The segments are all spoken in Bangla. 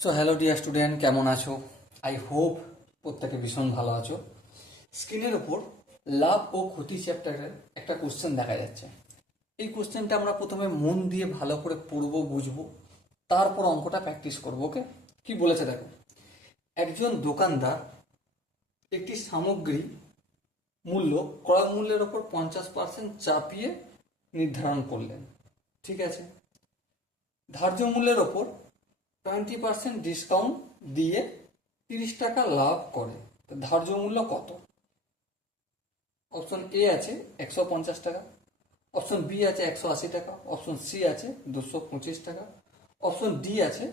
সো হ্যালো ডিয়ার স্টুডেন্ট, কেমন আছো? আই হোপ প্রত্যেকে ভীষণ ভালো আছো। স্ক্রিনের ওপর লাভ ও ক্ষতি চ্যাপ্টারের একটা কোশ্চেন দেখা যাচ্ছে। এই কোশ্চেনটা আমরা প্রথমে মন দিয়ে ভালো করে পড়বো, বুঝবো, তারপর অঙ্কটা প্র্যাকটিস করবো। ওকে? কি বলেছে দেখো। একজন দোকানদার একটি সামগ্রী মূল্য ক্রয় মূল্যের ওপর 50% চাপিয়ে নির্ধারণ করলেন। ঠিক আছে। ধার্য মূল্যের ওপর 20% ডিসকাউন্ট দিয়ে 30 টাকা লাভ করে। ধার্য মূল্য কত? অপশন এ আছে 150 টাকা, অপশন বি আছে 180 টাকা, অপশন সি আছে 225 টাকা, অপশন ডি আছে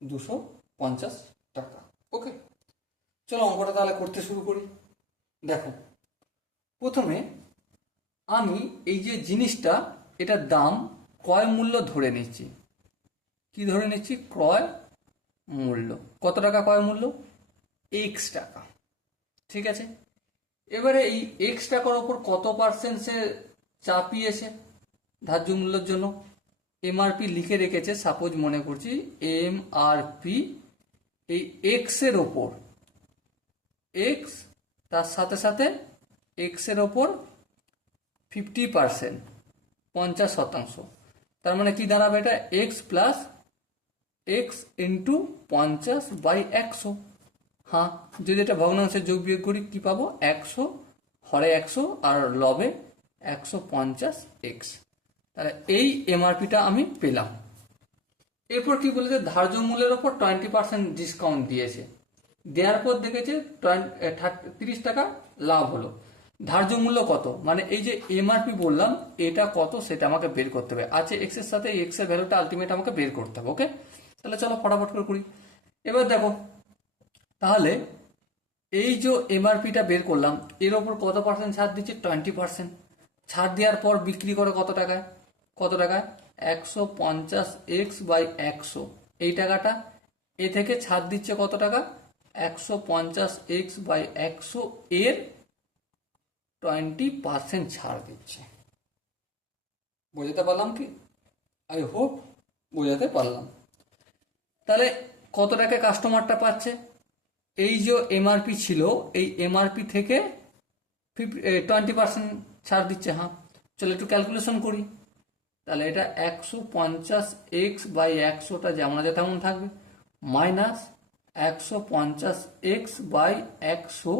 250 টাকা। ওকে, চলো অঙ্কটা তাহলে করতে শুরু করি। দেখো, প্রথমে আমি এই যে জিনিসটা, এটার দাম ক্রয় মূল্য ধরে নিচ্ছি। কি ধরে নিচ্ছি? ক্রয় মূল্য। কত টাকা ক্রয় মূল্য? এক্স টাকা। ঠিক আছে। এবারে এই এক্স টাকার ওপর কত পার্সেন্ট সে চাপিয়েছে ধার্য মূল্যের জন্য? এমআরপি লিখে রেখেছে, সাপোজ মনে করছি এমআরপি এই এক্স এর ওপর, এক্স তার সাথে সাথে এক্স এর ওপর 50%, 50%। তার মানে কি দাঁড়াবে? এটা এক্স প্লাস এক্স ইন্টু 50/100। হ্যাঁ, যদি এটা ভগ্নাংশের যোগ বিয়োগ করি কি পাবো? 100 হরে 100 আর লবে 150x। তাহলে এই এমআরপিটা আমি পেলাম। এরপর কি বলেছে? ধার্য মূল্যের ওপর 20% ডিসকাউন্ট দিয়েছে। দেওয়ার পর দেখেছে 30 টাকা লাভ হলো। ধার্য মূল্য কত? মানে এই যে এমআরপি বললাম এটা কত সেটা আমাকে বের করতে হবে। আছে এক্স এর সাথে এক্স এর ভ্যালুটা আলটিমেট আমাকে বের করতে হবে। ওকে, তাহলে চলো ফটাফট করে করি। এবার দেখো, তাহলে এই যে এমআরপিটা বের করলাম এর ওপর কত পার্সেন্ট ছাড় দিচ্ছে? 20%। ছাড় দেওয়ার পর বিক্রি করে কত টাকায়? কত টাকায়? 150x/100। এই টাকাটা এ থেকে ছাড় দিচ্ছে কত টাকা? 150x/100 এর 20% ছাড় দিচ্ছে। বোঝাতে পারলাম কি? আই হোপ বোঝাতে পারলাম। তাহলে কত টাকা কাস্টমারটা পাচ্ছে? এই যে এমআরপি ছিল এই এমআরপি থেকে 20% ছাড় দিচ্ছে। হ্যাঁ, চলো একটু ক্যালকুলেশন করি। তাহলে এটা 150x/100টা যেমন আছে তেমন থাকবে, মাইনাস 150x/100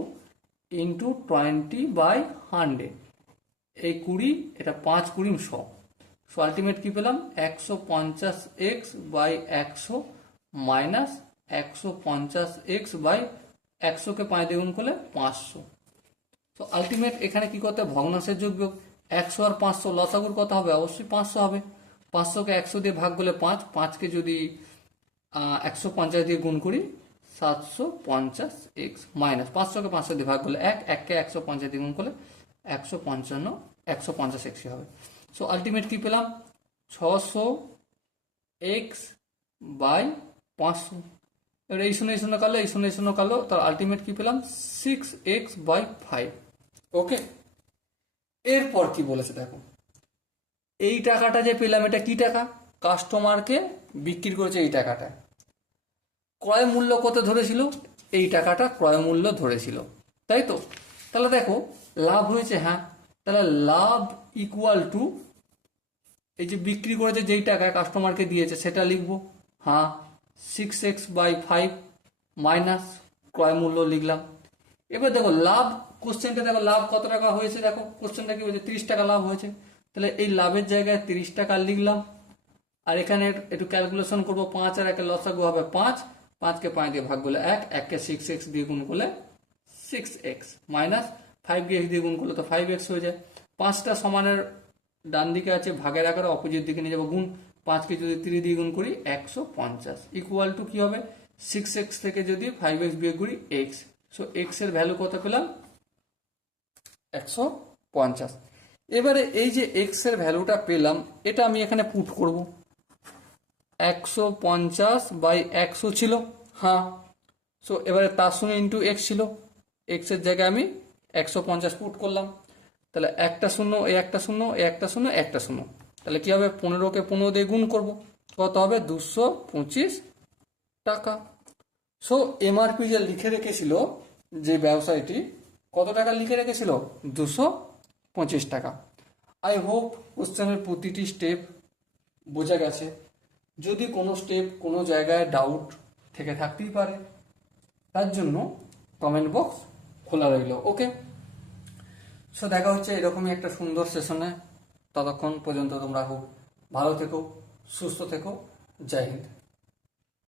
ইন্টু 20/100। এই 20, এটা 5 20 100। সো আলটিমেট কি পেলাম? 150x/100 মাইনাস 150x/100কে 5 দিয়ে গুণ করলে 500। তো আলটিমেট এখানে কি করতে? ভগ্নাংশের যোগ বিয়োগ। 100 আর 500 লসাগুর কত হবে? অবশ্যই 500 হবে। 500কে 100 দিয়ে ভাগ করলে 5, 5কে যদি 150 দিয়ে গুণ করি 750x, মাইনাস 500কে 500 দিয়ে ভাগ করলে 1, 1কে 150 দিয়ে গুণ করলে 150x হবে। সো আলটিমেট কি পেলাম? 600x/500। এবার এই শূন্য কালো, এই শূন্য কালো, তার আলটিমেট কি পেলাম? 6x/5। ওকে, এরপর কি বলেছে দেখো। এই টাকাটা যে পেলাম এটা কি টাকা? কাস্টমারকে বিক্রি করেছে এই টাকাটা। ক্রয় মূল্য কত ধরেছিল? এই টাকাটা ক্রয় মূল্য ধরেছিল, তাই তো? তাহলে দেখো লাভ হয়েছে। হ্যাঁ, তাহলে লাভ ইকুয়াল টু এই যে বিক্রি করেছে যেই টাকা কাস্টমারকে দিয়েছে সেটা লিখবো। হ্যাঁ, 6x/5 মাইনাস ক্রয় মূল্য লিখলাম। এবার দেখো লাভ, কোশ্চেনটা দেখো লাভ কত টাকা হয়েছে। দেখো কোশ্চেনটা কি বলছে? 30 টাকা লাভ হয়েছে। তাহলে এই লাভের জায়গায় 30 টাকা লিখলাম। আর এখানে একটু ক্যালকুলেশন করবো। 5 আর 1 লসাগু হবে 5, 5কে 5 দিয়ে ভাগ করলে 1, 1কে 6x দিয়ে গুণ করলে 6x, মাইনাস 5কে x দিয়ে গুণ করলে তো 5x হয়ে যায়। 5টা সমানের ডান দিকে আছে ভাগের আকারে, অপোজিট দিকে নিয়ে যাবো গুণ। 5কে যদি 3 দিয়ে গুণ করি 150 ইকুয়াল টু কি হবে? 6x থেকে যদি 5x বিয়োগ করি x। সো x এর ভ্যালু কত পেলাম? 150। এবারে এই যে x এর ভ্যালুটা পেলাম এটা আমি এখানে পুট করব। 150/100 ছিল। হ্যাঁ, সো এবারে তার সঙ্গে ইন্টু x ছিল। x এর জায়গায় আমি 150 পুট করলাম। তাহলে একটা শূন্য, এই একটা শূন্য, এই একটা শূন্য, একটা শূন্য। তাহলে কি হবে? 15কে 15 দিয়ে গুণ করব, কত হবে? 225 টাকা। সো এমআরপি যে লিখে রেখেছিল যে ব্যবসায়ীটি, কত টাকা লিখে রেখেছিল? 225 টাকা। আই হোপ কোশ্চেনের প্রতিটি স্টেপ বোঝা গেছে। যদি কোনো স্টেপ কোনো জায়গায় ডাউট থেকে থাকতেই পারে, তার জন্য কমেন্ট বক্স খোলা রইল। ওকে, সো দেখা হচ্ছে এরকমই একটা সুন্দর সেশনে। ততক্ষণ পর্যন্ত তোমরা খুব ভালো থেকো, সুস্থ থেকো। জয় হিন্দ।